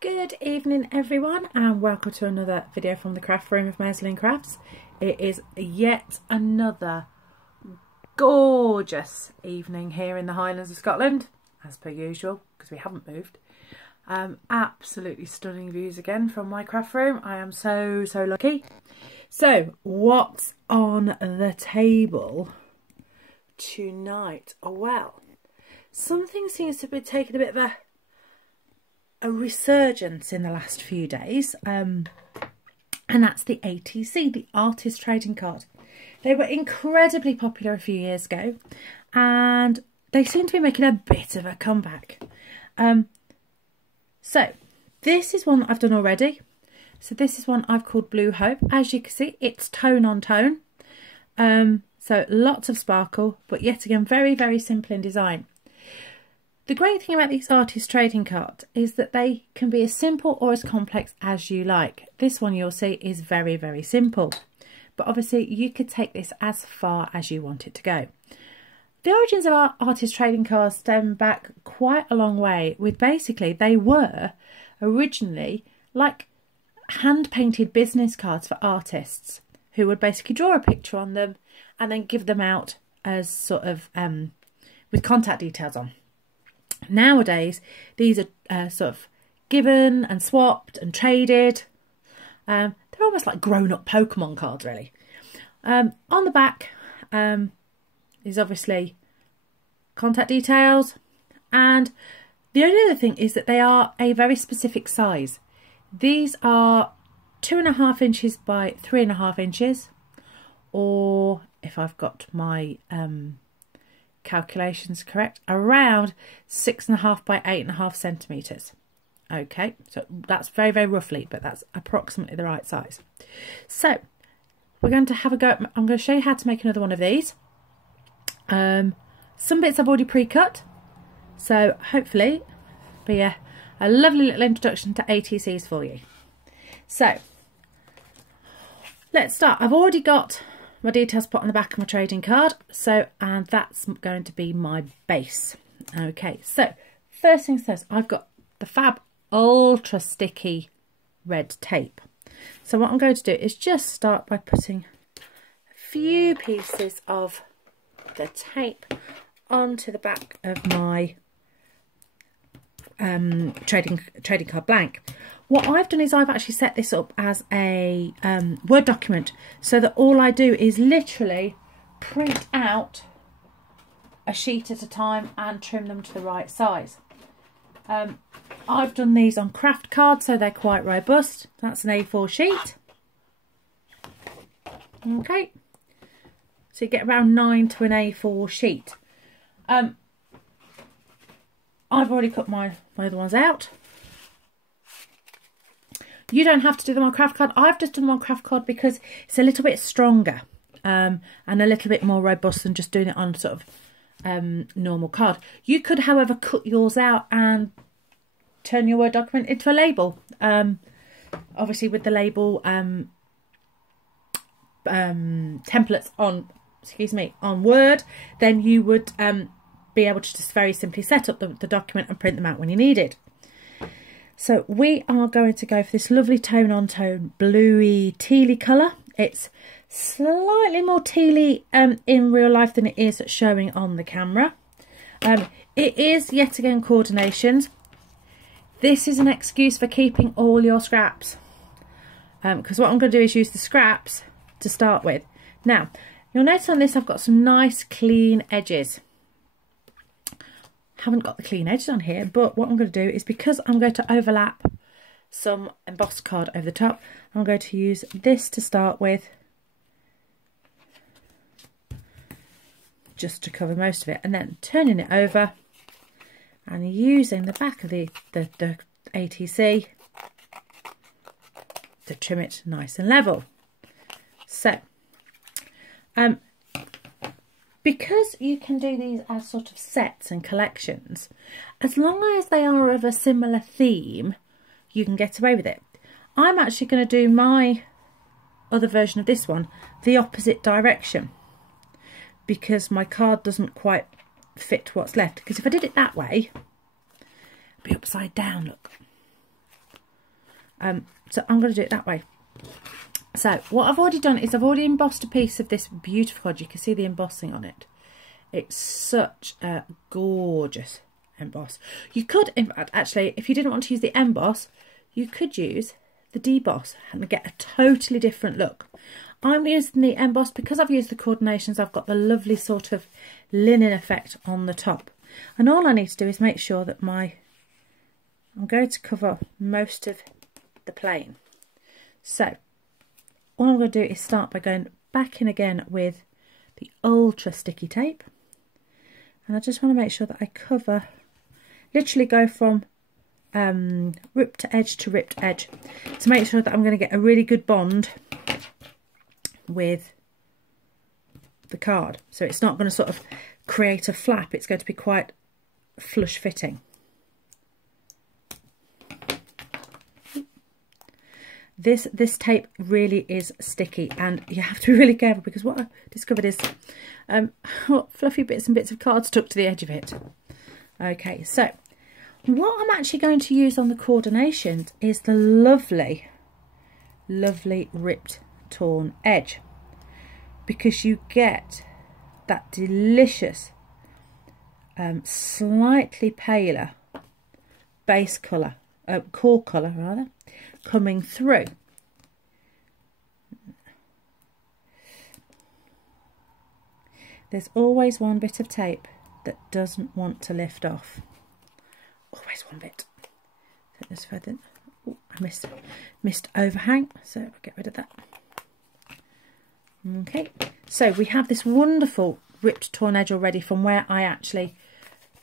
Good evening everyone, and welcome to another video from the craft room of Maislyn Crafts. It is yet another gorgeous evening here in the Highlands of Scotland, as per usual, because we haven't moved. Absolutely stunning views again from my craft room. I am so lucky. So what's on the table tonight? Oh, well, something seems to be taking a bit of a resurgence in the last few days, and that's the ATC, the Artist Trading Card. They were incredibly popular a few years ago, and they seem to be making a bit of a comeback. So this is one that I've done already. So this is one I've called Blue Hope. As you can see, it's tone on tone, so lots of sparkle, but yet again very simple in design. The great thing about these artist trading cards is that they can be as simple or as complex as you like. This one you'll see is very simple, but obviously you could take this as far as you want it to go. The origins of our artist trading cards stem back quite a long way, with basically they were originally like hand-painted business cards for artists who would basically draw a picture on them and then give them out as sort of with contact details on. Nowadays, these are sort of given and swapped and traded. They're almost like grown-up Pokemon cards, really. On the back is obviously contact details, and the only other thing is that they are a very specific size. These are 2.5 inches by 3.5 inches, or if I've got my calculations correct, around 6.5 by 8.5 centimeters. Okay, so that's very roughly, but that's approximately the right size. So we're going to have a go. I'm going to show you how to make another one of these. Some bits I've already pre-cut, so hopefully be a lovely little introduction to ATCs for you. So let's start. I've already got my details put on the back of my trading card, and that's going to be my base. Okay, so first things first, I've got the fab ultra sticky red tape. So what I'm going to do is just start by putting a few pieces of the tape onto the back of my trading card blank. What I've done is I've actually set this up as a Word document, so that all I do is literally print out a sheet at a time and trim them to the right size. I've done these on craft cards, so they're quite robust. That's an A4 sheet. Okay, so you get around 9 to an A4 sheet. I've already cut my other ones out. You don't have to do them on craft card. I've just done them on craft card because it's a little bit stronger and a little bit more robust than just doing it on sort of normal card. You could, however, cut yours out and turn your Word document into a label. Obviously, with the label templates on Word, then you would be able to just very simply set up the document and print them out when you need it. So we are going to go for this lovely tone on tone bluey tealy colour. It's slightly more tealy in real life than it is showing on the camera. It is yet again coordinations. This is an excuse for keeping all your scraps, because what I'm going to do is use the scraps to start with. Now you'll notice on this I've got some nice clean edges. Haven't got the clean edges on here, but what I'm going to do is, because I'm going to overlap some embossed card over the top, I'm going to use this to start with, just to cover most of it, and then turning it over and using the back of the ATC to trim it nice and level. So because you can do these as sort of sets and collections, as long as they are of a similar theme, you can get away with it. I'm actually going to do my other version of this one the opposite direction, because my card doesn't quite fit what's left. Because if I did it that way, it'd be upside down, look. So I'm going to do it that way. So what I've already done is I've already embossed a piece of this beautiful card. You can see the embossing on it. It's such a gorgeous emboss. You could, in fact, actually, if you didn't want to use the emboss, you could use the deboss and get a totally different look. I'm using the emboss because I've used the coordinations. I've got the lovely sort of linen effect on the top. And all I need to do is make sure that I'm going to cover most of the plane. So all I'm going to do is start by going back in again with the ultra sticky tape. And I just want to make sure that I cover, literally go from ripped edge to ripped edge to make sure that I'm going to get a really good bond with the card. So it's not going to sort of create a flap, it's going to be quite flush fitting. This tape really is sticky, and you have to be really careful, because what I discovered is fluffy bits and bits of card stuck to the edge of it. Okay, so what I'm actually going to use on the coordinations is the lovely, lovely ripped torn edge, because you get that delicious, slightly paler base colour, core colour rather, coming through. There's always one bit of tape that doesn't want to lift off. Always one bit. So this further. Oh, I missed overhang, so I'll get rid of that. Okay, so we have this wonderful ripped torn edge already from where I actually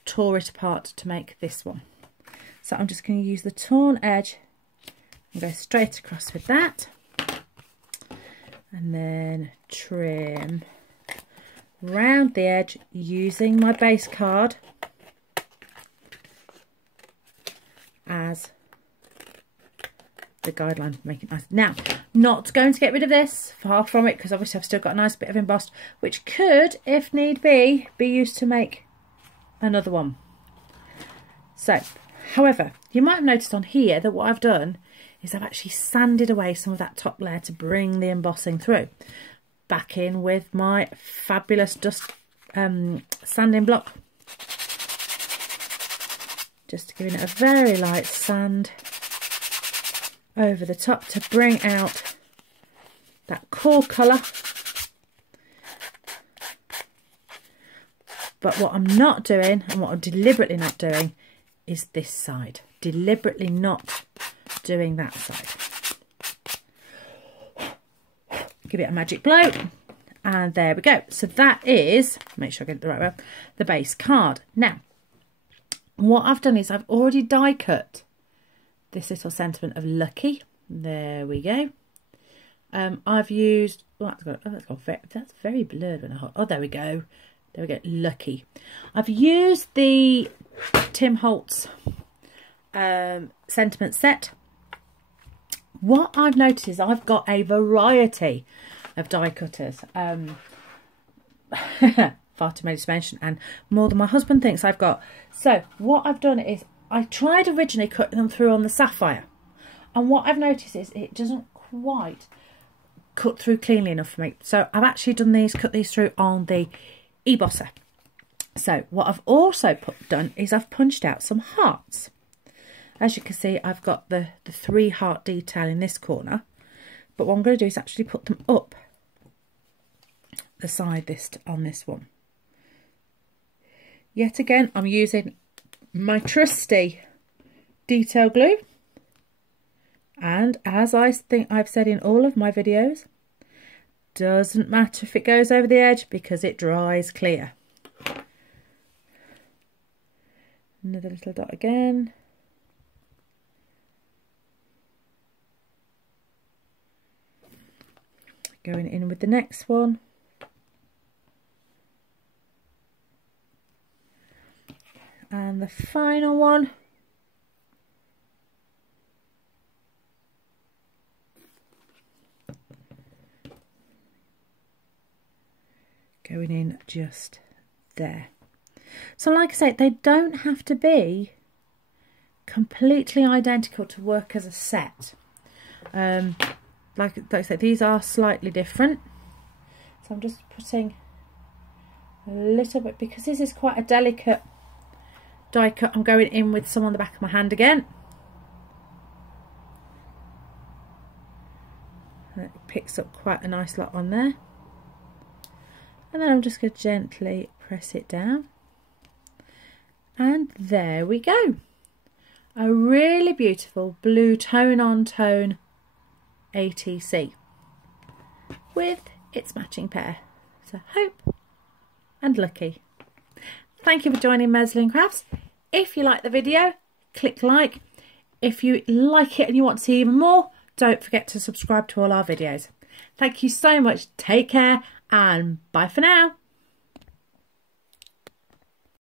tore it apart to make this one. So I'm just going to use the torn edge and go straight across with that, and then trim round the edge using my base card as the guideline, make it nice. Now, not going to get rid of this, far from it, because obviously I've still got a nice bit of embossed, which could, if need be used to make another one. So, however, you might have noticed on here that what I've done is I've actually sanded away some of that top layer to bring the embossing through. Back in with my fabulous dust sanding block. Just giving it a very light sand over the top to bring out that core colour. But what I'm not doing, and what I'm deliberately not doing, is this side. Deliberately not doing that side. Give it a magic blow, and there we go. So that is, make sure I get it the right way, the base card. Now, what I've done is I've already die cut this little sentiment of lucky. There we go. I've used, oh, that's very blurred when I hold, oh, there we go. There we go, lucky. I've used the Tim Holtz sentiment set. What I've noticed is I've got a variety of die cutters. Far too many to mention, and more than my husband thinks I've got. So what I've done is I tried originally cutting them through on the sapphire, and what I've noticed is it doesn't quite cut through cleanly enough for me. So I've actually done cut these through on the ebosser. So what I've also done is I've punched out some hearts. As you can see, I've got the 3 heart detail in this corner, but what I'm going to do is actually put them up the side on this one. Yet again, I'm using my trusty detail glue, and as I think I've said in all of my videos, doesn't matter if it goes over the edge because it dries clear. Another little dot again. Going in with the next one. And the final one. Going in just there. So like I say, they don't have to be completely identical to work as a set. Like I said, these are slightly different. So I'm just putting a little bit, because this is quite a delicate die cut, I'm going in with some on the back of my hand again. And it picks up quite a nice lot on there. And then I'm just going to gently press it down. And there we go. A really beautiful blue tone-on-tone ATC with its matching pair. So Hope and Lucky. Thank you for joining Meslin Crafts. If you like the video, click like. If you like it and you want to see even more, don't forget to subscribe to all our videos. Thank you so much. Take care and bye for now.